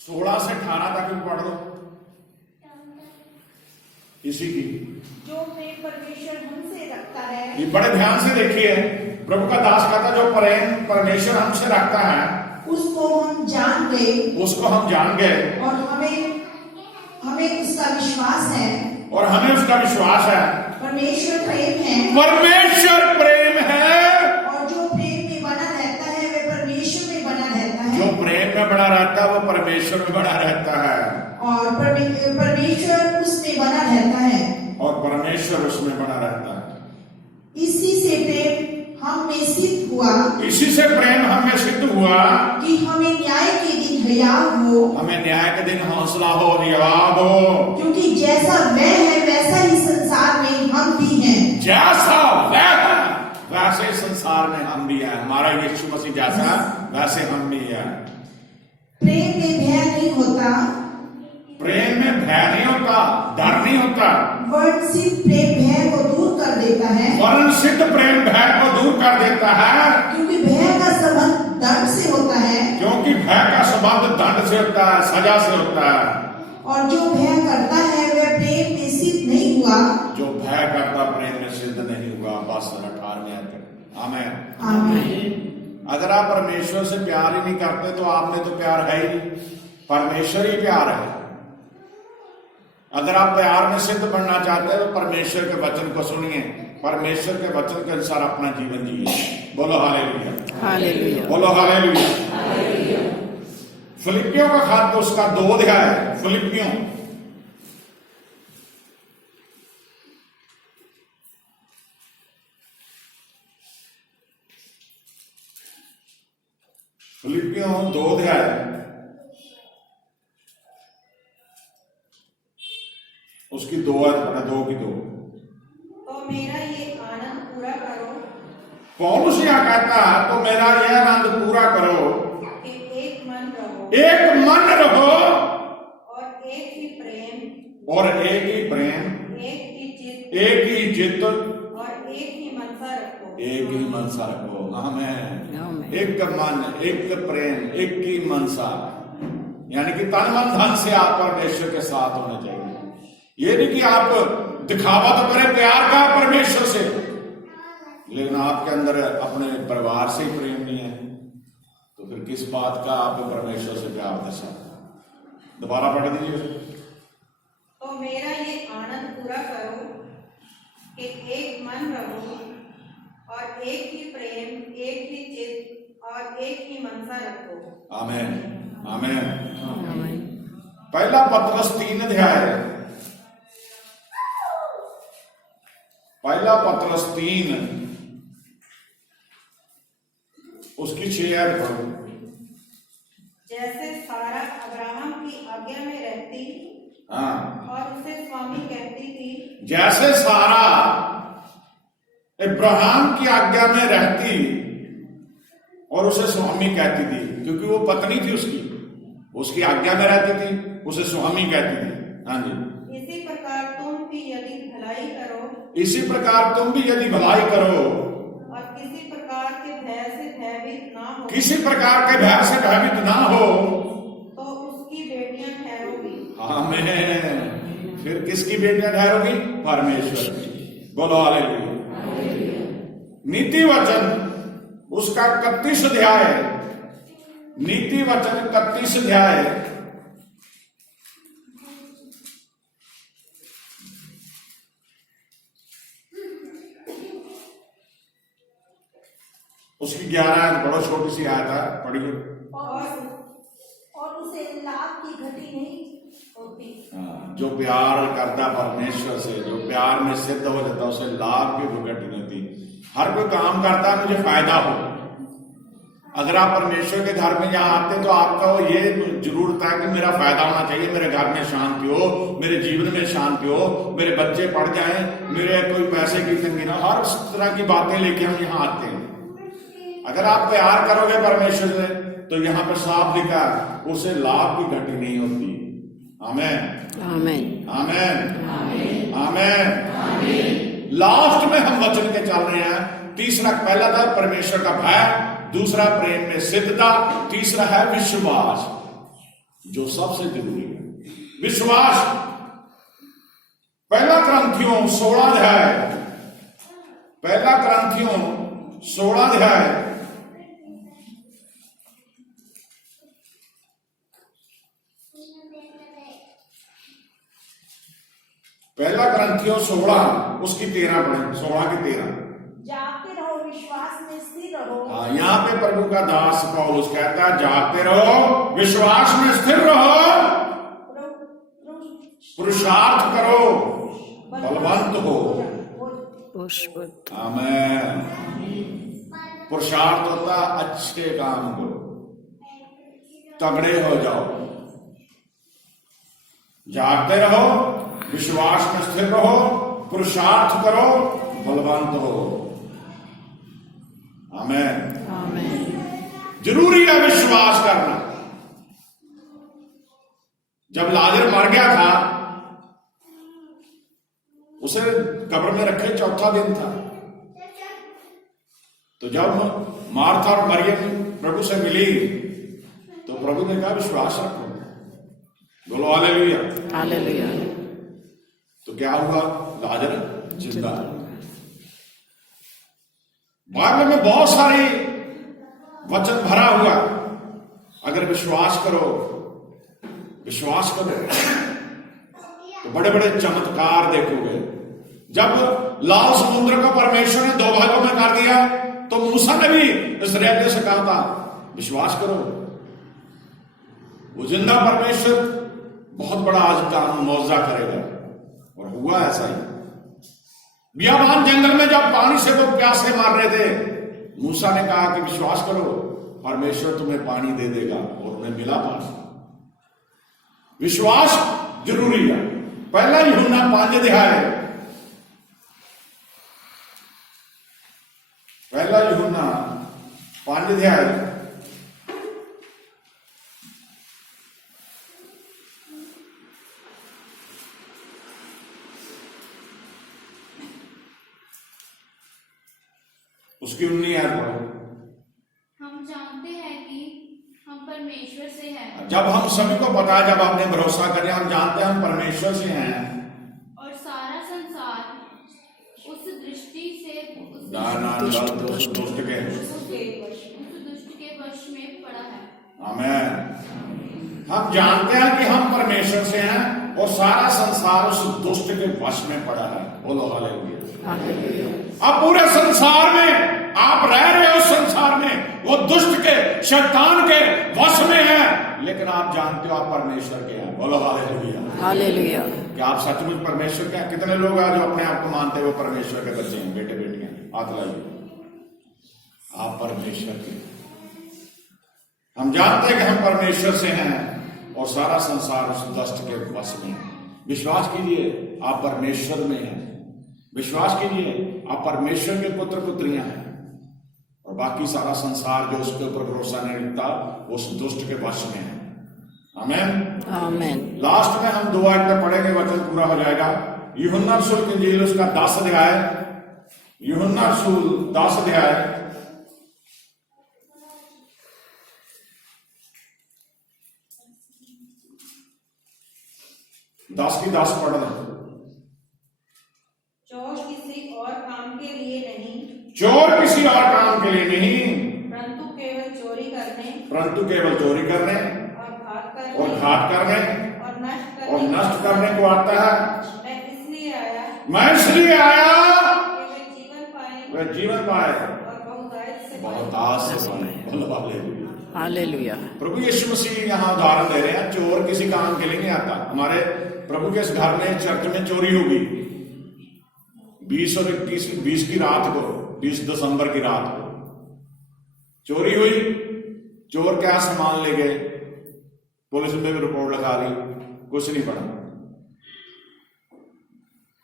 16 से 18 तक भी पढ़ दो इसी की। जो प्रेम परमेश्वर हमसे रखता है, ये बड़े ध्यान से देखिए, प्रभु का दास कहता जो प्रेम परमेश्वर हमसे रखता है उसको हम जान गए, उसको हम जान गए, और हमें हमें उसका विश्वास है। और हमें उसका विश्वास है। परमेश्वर प्रेम है, परमेश्वर प्रेम है, और जो प्रेम में बना रहता है वह परमेश्वर में बना रहता है, जो प्रेम में बना रहता है वो परमेश्वर में बना रहता है, और परमेश्वर उसमें बना रहता है, और परमेश्वर उसमें बना रहता है। इसी से प्रेम हम में सिद्ध हुआ, इसी से प्रेम हमें सिद्ध हुआ कि हमें न्याय के दिन हयाव हो, हमें न्याय के दिन हौसला हो, रियाव हो, क्योंकि जैसा वह है वैसा ही संसार में हम भी हैं। जैसा वह है वैसे संसार में हम भी हैं। हमारा यीशु मसीह जैसा वैसे हम भी हैं। प्रेम में भय नहीं होता, प्रेम में भय नहीं होता, डर नहीं होता, वर्ण सिद्ध प्रेम भय को दूर कर देता है, वर्ण सिद्ध प्रेम भय को दूर कर देता है, क्योंकि भय का संबंध दंड से होता है, क्योंकि भय का संबंध दंड से होता है, सजा से होता है। और जो भय करता है वह प्रेम में सिद्ध नहीं हुआ। जो भय करता प्रेम में सिद्ध नहीं हुआ। बस 18वें आयत तक। आमीन। आमीन। अगर आप परमेश्वर से प्यार ही नहीं करते तो आप में तो प्यार है ही, परमेश्वर ही प्यार है। अगर आप प्यार में सिद्ध बनना चाहते हैं तो परमेश्वर के वचन को सुनिए, परमेश्वर के वचन के अनुसार अपना जीवन जिए। बोलो हालेलुया, हालेलुया, बोलो हालेलुया। फिलिपियों का खत उसका 2 अध्याय, फिलिपियों फिलिपियों 2 अध्याय उसकी 2 आयत 2 की 2। तो मेरा ये आनंद पूरा करो, पौलुस यहाँ कहता है तो मेरा यह आनंद पूरा करो कि एक मन रहो, एक मन रहो, और एक ही प्रेम, और एक ही प्रेम, एक ही चित्त, एक ही चित्त, और एक ही मनसा रखो। एक ही मनसा रखो। आमीन। आमीन। एक मन, एक प्रेम, एक ही मनसा, यानी कि तन मन धन से आप परमेश्वर के साथ होने चाहिए। ये नहीं कि आप दिखावा तो करें प्यार का परमेश्वर से, लेकिन आपके अंदर अपने परिवार से ही प्रेम नहीं है, तो फिर किस बात का आप परमेश्वर से प्यार दर्शा। दोबारा पढ़ दीजिए। तो मेरा ये आनंद पूरा करो कि एक मन रहो, और एक ही प्रेम, एक ही चित्त, और एक ही मनसा रखो। आमीन, आमीन। आमीन। पहला पत्रस 3 अध्याय, पहला पत्रस 3 उसकी 6 आयत पढ़ो। जैसे सारा अब्राहम की आज्ञा में रहती, हाँ, और उसे स्वामी कहती थी, जैसे सारा अब्राहम की आज्ञा में रहती और उसे स्वामी कहती थी, क्योंकि वो पत्नी थी उसकी आज्ञा में रहती थी, उसे स्वामी कहती थी। हाँ जी। इसी प्रकार तुम भी यदि भलाई करो, इसी प्रकार तुम भी यदि भलाई करो, और किसी प्रकार के भय से भयभीत ना हो, किसी प्रकार के भय से भयभीत ना हो, तो उसकी बेटियां ठहरोगी। आमीन। फिर किसकी बेटियां ठहरोगी? परमेश्वर की। बोलो हालेलुया। नीति वचन उसका 31 अध्याय, नीति वचन 31 अध्याय उसकी 11 आयत पढ़ो, छोटी सी आयत है, पढ़िए। और उसे लाभ की घटी नहीं होती। जो प्यार करता परमेश्वर से, जो प्यार में सिद्ध हो जाता उसे लाभ की घटी नहीं होती। हर कोई काम करता है मुझे फायदा हो। अगर आप परमेश्वर के घर में यहाँ आते तो आपका वो ये जरूरत है कि मेरा फायदा होना चाहिए, मेरे घर में शांति हो, मेरे जीवन में शांति हो, मेरे बच्चे पढ़ जाएं, मेरे कोई पैसे की तंगी ना, हर तरह की बातें लेके हम यहाँ आते हैं। अगर आप प्यार करोगे परमेश्वर से तो यहाँ पर साफ लिखा उसे लाभ की घटी नहीं होती। आमीन, आमीन, आमीन, आमीन। लास्ट में हम वचन के चल रहे हैं। तीसरा, पहला था परमेश्वर का भय, दूसरा प्रेम में सिद्धता, तीसरा है विश्वास। जो सबसे जरूरी है। विश्वास, पहला क्रंथियों 16 अध्याय, पहला क्रंथियों 16 अध्याय, पहला क्रंथियों 16 उसकी 13 पढ़े, 16 की 13। जागते रहो, विश्वास में स्थिर रहो। हाँ, यहाँ पे प्रभु का दास पौलुस कहता है जागते रहो, विश्वास में स्थिर रहो, पुरुषार्थ करो, बलवंत हो। पुष्पवत। आमेन। पुरुषार्थ होता अच्छे काम करो, तगड़े हो जाओ। जागते रहो, विश्वास में स्थिर रहो, पुरुषार्थ करो, बलवंत हो। आमेन। आमेन। जरूरी है विश्वास करना। जब लाजर मर गया था, उसे कब्र में रखे, चौथा दिन था। तो जब मार्था और मरियम प्रभु से मिली तो प्रभु ने कहा विश्वास रखो। बोलो हालेलुया। हालेलुया। तो क्या हुआ? लाजर जिंदा। बाइबल में बहुत सारी वचन भरा हुआ। अगर विश्वास करो, विश्वास करो तो बड़े बड़े चमत्कार देखोगे। जब लाल समुद्र को परमेश्वर ने 2 भागों में कर दिया तो मूसा ने भी इस्राएलियों से कहा था विश्वास करो। वो जिंदा परमेश्वर बहुत बड़ा आज काम मौजा करेगा, और हुआ ऐसा ही। बियाबान जंगल में जब पानी से वो प्यासे मार रहे थे, मूसा ने कहा कि विश्वास करो, परमेश्वर तुम्हें पानी दे देगा, और उन्हें मिला पानी। विश्वास जरूरी है। पहला यूहन्ना 5 अध्याय, पहला यूहन्ना 5 अध्याय, उसकी 19 आयत पढ़ो। हम जानते हैं कि हम परमेश्वर से हैं जब हम सभी को पता है, जब आपने भरोसा करें, हम जानते हैं हम परमेश्वर से हैं, और सारा संसार उस दृष्टि से दुष्ट के। उस दुष्ट के वश में पड़ा है। आमेन। हम जानते हैं कि हम परमेश्वर से हैं और सारा संसार उस दुष्ट के वश में पड़ा है। बोलो हालेलुया। हालेलुया। अब पूरे संसार में आप रह रहे हो, संसार में वो दुष्ट के, शैतान के वश में है, लेकिन आप जानते हो आप परमेश्वर के हैं। बोलो हालेलुया। हालेलुया। क्या आप सचमुच परमेश्वर के हैं? कितने लोग हैं जो अपने आप को मानते हैं वो परमेश्वर के बच्चे हैं, बेटे बेटियां? हाथ लाइए। आप परमेश्वर के। हम जानते हैं कि हम परमेश्वर से हैं और सारा संसार उस दुष्ट के वश में है। विश्वास कीजिए आप परमेश्वर में हैं। विश्वास कीजिए आप परमेश्वर के पुत्र पुत्रियां हैं, और बाकी सारा संसार जो उसके ऊपर भरोसा नहीं रखता वो उस दुष्ट के वश में है। आमेन। आमेन। लास्ट में हम 2 आयत में पढ़ेंगे, वचन पूरा हो जाएगा। यूहन्ना रसूल की इंजील उसका 10 अध्याय, यूहन्ना रसूल 10 अध्याय, दस की 10 पढ़ रहे। चोर किसी और काम के लिए नहीं, चोर किसी और काम के लिए नहीं, परंतु केवल चोरी करने परंतु केवल चोरी करने और घात करने और घात करने और नष्ट करने को आता है। मैं इसलिए आया मैं इसलिए आया कि वे जीवन पाए वह जीवन पाए, और बहुतायत से पाए। बहुतायत से पाए। बोलो हालेलुया। हालेलुया। प्रभु यीशु मसीह यहाँ उदाहरण दे रहे हैं, चोर किसी काम के लिए नहीं आता। हमारे प्रभु के इस घर में, चर्च में चोरी होगी 20 और 21 की रात को, 20 दिसंबर की रात को चोरी हुई। चोर क्या सामान ले गए, पुलिस में भी रिपोर्ट लगा ली, कुछ नहीं पड़ा।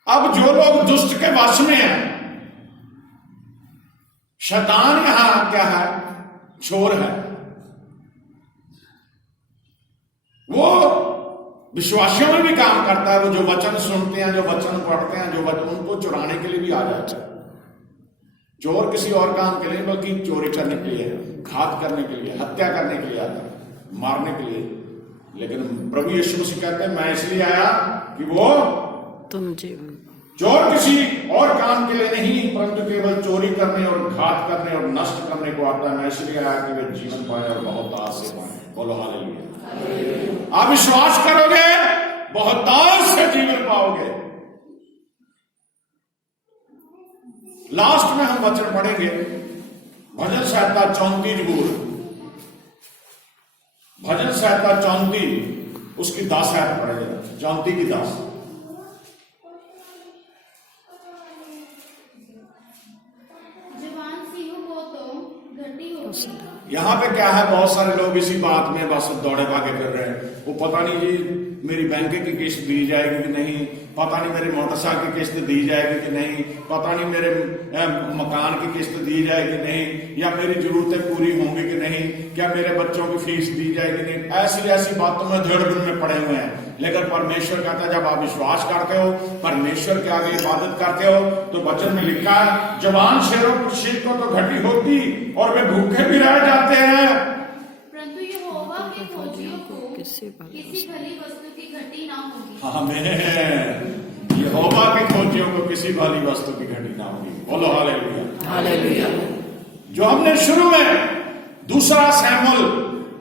अब जो लोग दुष्ट के वश में हैं, शैतान यहां क्या है? चोर है। वो विश्वासियों में भी काम करता है। वो जो वचन सुनते हैं, जो वचन पढ़ते हैं, जो वचन उनको चुराने के लिए भी आ जाता है। चोर किसी और काम के लिए बल्कि चोरी करने के लिए, घात करने के लिए, हत्या करने के लिए आता है, मारने के लिए। लेकिन प्रभु यीशु मसीह कहते हैं मैं इसलिए आया कि वो तुम जीवन चोर किसी और काम के लिए नहीं परंतु केवल चोरी करने और घात करने और नष्ट करने को आता है। मैं इसलिए आया कि वे जीवन पाए और बहुत आस से पाए। बोलो हालेलुया। आप विश्वास करोगे बहुत आस से जीवन पाओगे। लास्ट में हम वचन पढ़ेंगे भजन संहिता 34 बोल, भजन संहिता 34 उसकी 10 आयत पढ़ेगा, 34 की 10। जवान सिंह को तो घटी होगी। यहाँ पे क्या है, बहुत सारे लोग इसी बात में बस दौड़े भागे कर रहे हैं। वो पता नहीं जी मेरी बैंक की किस्त दी जाएगी कि नहीं, पता नहीं मेरी मोटरसाइकिल की किस्त दी जाएगी कि नहीं, पता नहीं मेरे मकान की किस्त दी जाएगी नहीं, या मेरी जरूरतें पूरी होंगी कि नहीं, क्या मेरे बच्चों की फीस दी जाएगी नहीं। ऐसी ऐसी बातों में धड़बड़ में पड़े हुए हैं। लेकिन परमेश्वर कहता है जब आप विश्वास करते हो, परमेश्वर के आगे इबादत करते हो, तो वचन में लिखा है जवान शेरों को तो घटी होती और वे भूखे भी रह जाते हैं, परंतु यहोवा के खोजियों को किसी किसी भली वस्तु की घटी ना होगी। आमीन। यहोवा के खोजियों को किसी भली वस्तु की घटी ना होगी। बोलो हालेलुया। हालेलुया। जो हमने शुरू में 2 शमूएल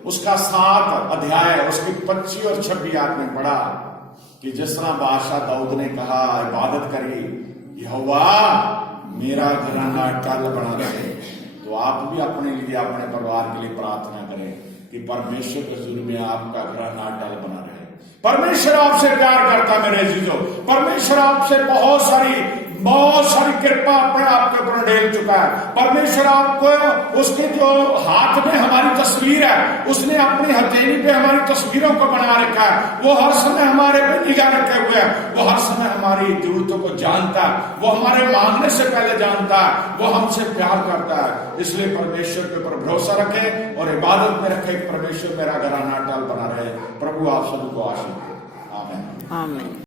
उसका 7 अध्याय उसकी 25 और 26 आयत में पढ़ा कि जिस तरह बादशाह दाऊद ने कहा इबादत करी, यहोवा मेरा घराना अटल बना रहे, तो आप भी अपने लिए अपने परिवार के लिए प्रार्थना करें कि परमेश्वर के हुजूर में आपका घराना अटल बना रहे। परमेश्वर आपसे प्यार करता है मेरे अजीजों। परमेश्वर आपसे बहुत सारी कृपा अपने आप के ऊपर ढेल चुका है। परमेश्वर आपको उसके जो हाथ में हमारी तस्वीर है, उसने अपनी हथेली पे हमारी तस्वीरों को बना रखा है। वो हर समय हमारे पे निगाह रखे हुए है। वो हर समय हमारी जरूरतों को जानता है। वो हमारे मांगने से पहले जानता है। वो हमसे प्यार करता है। इसलिए परमेश्वर के ऊपर भरोसा रखें और इबादत में रखें कि परमेश्वर मेरा घराना अटल बना रहे। प्रभु आप सबको आशीष दे। आमीन। आमीन।